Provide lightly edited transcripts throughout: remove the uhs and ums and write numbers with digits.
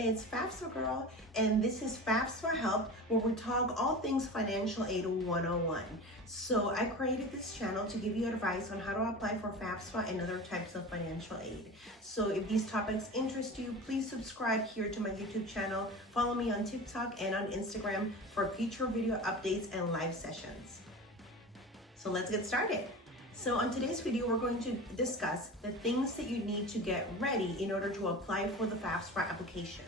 it's FAFSA Girl, and this is FAFSAhelp, where we talk all things financial aid 101. So I created this channel to give you advice on how to apply for FAFSA and other types of financial aid. So if these topics interest you, please subscribe here to my YouTube channel, follow me on TikTok and on Instagram for future video updates and live sessions. So let's get started. So on today's video, we're going to discuss the things that you need to get ready in order to apply for the FAFSA application.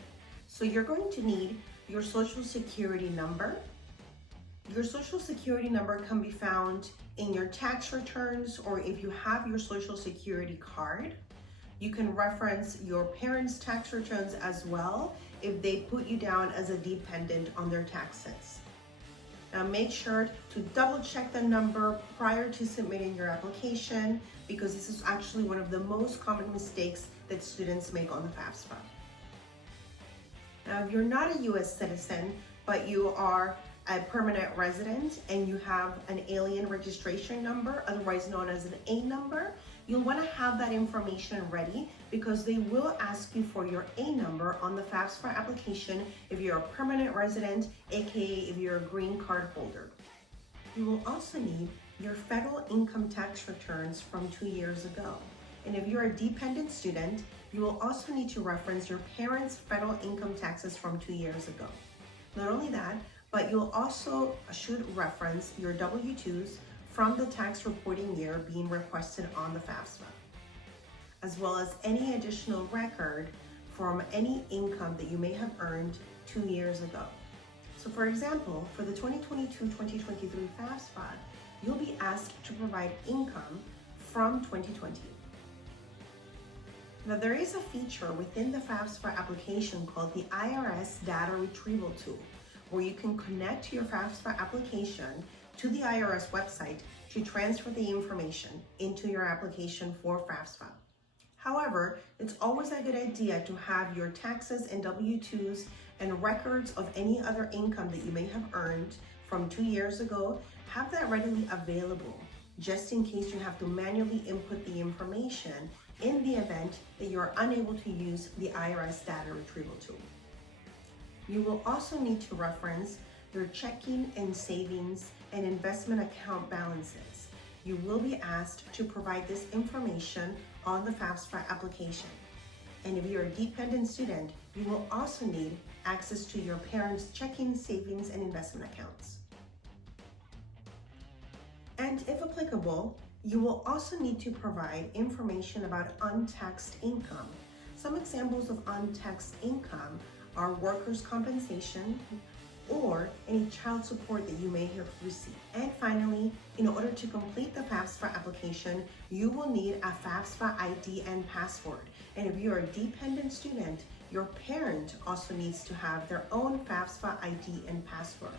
So you're going to need your social security number. Your social security number can be found in your tax returns, or if you have your social security card. You can reference your parents' tax returns as well if they put you down as a dependent on their taxes. Now make sure to double check the number prior to submitting your application, because this is actually one of the most common mistakes that students make on the FAFSA. Now if you're not a US citizen, but you are a permanent resident and you have an alien registration number, otherwise known as an A number, you'll want to have that information ready, because they will ask you for your A number on the FAFSA application if you're a permanent resident, aka if you're a green card holder. You will also need your federal income tax returns from 2 years ago. And if you're a dependent student, you will also need to reference your parents' federal income taxes from 2 years ago. Not only that, but you'll also should reference your W-2s from the tax reporting year being requested on the FAFSA, as well as any additional record from any income that you may have earned 2 years ago. So for example, for the 2022-2023 FAFSA, you'll be asked to provide income from 2020. Now there is a feature within the FAFSA application called the IRS Data Retrieval Tool, where you can connect your FAFSA application to the IRS website to transfer the information into your application for FAFSA. However, it's always a good idea to have your taxes and W-2s and records of any other income that you may have earned from 2 years ago, have that readily available, just in case you have to manually input the information in the event that you're unable to use the IRS Data Retrieval Tool. You will also need to reference your checking and savings and investment account balances. You will be asked to provide this information on the FAFSA application. And if you're a dependent student, you will also need access to your parents' checking, savings, and investment accounts. And if applicable, you will also need to provide information about untaxed income. Some examples of untaxed income are workers' compensation or any child support that you may have received. And finally, in order to complete the FAFSA application, you will need a FAFSA ID and password. And if you're a dependent student, your parent also needs to have their own FAFSA ID and password.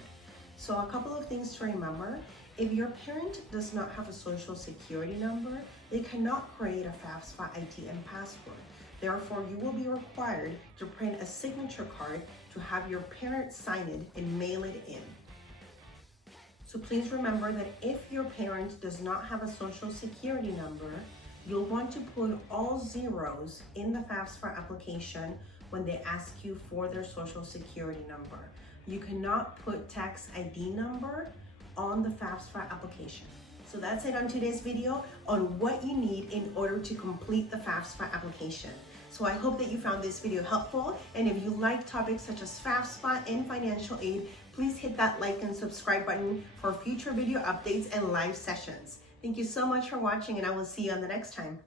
So a couple of things to remember: if your parent does not have a social security number, they cannot create a FAFSA ID and password. Therefore, you will be required to print a signature card to have your parent sign it and mail it in. So please remember that if your parent does not have a social security number, you'll want to put all zeros in the FAFSA application when they ask you for their social security number. You cannot put tax ID number on the FAFSA application. So that's it on today's video on what you need in order to complete the FAFSA application. So I hope that you found this video helpful, and if you like topics such as FAFSA and financial aid, please hit that like and subscribe button for future video updates and live sessions. Thank you so much for watching, and I will see you on the next time.